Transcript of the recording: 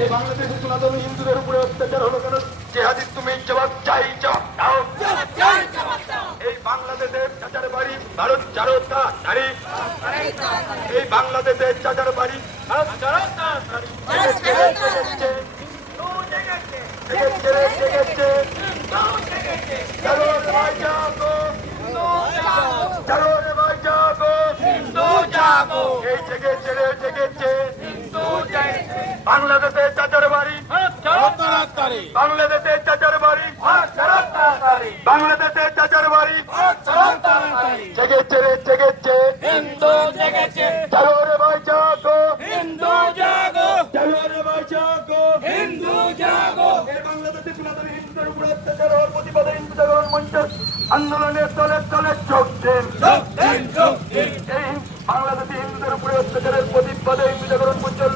এই বাংলাদেশে সনাতন হিন্দুদের উপরে অত্যাচার হলো কেন? জেহাদিস তুমি জবাব চাই, জবাব দাও। এই বাংলাদেশের চাচার বাড়ি ভারত ছাড়ো তাড়াতাড়ি। এই বাংলাদেশের চাচার বাড়ি ভারত ছাড়ো তাড়াতাড়ি। চলো রে ভাই জাগো, চলো রে ভাই জাগো, এই জেগেছে রে জেগেছে বাংলাদেশের চাচার বাড়ি, বাংলাদেশের চাচার বাড়ি, বাংলাদেশের চাচার বাড়ি জেগেছে রে জেগেছে, চলো রে ভাই জাগো, চলো রে ভাই জাগো, এই বাংলাদেশে সনাতন হিন্দুদের উপর অত্যাচার হওয়ার প্রতিবাদে হিন্দু জাগরণ মঞ্চের আন্দোলনের তলে তলে যোগ দিন। এই বাংলাদেশে হিন্দুদের উপরে অত্যাচারের প্রতিবাদে হিন্দু জাগরণ মঞ্চের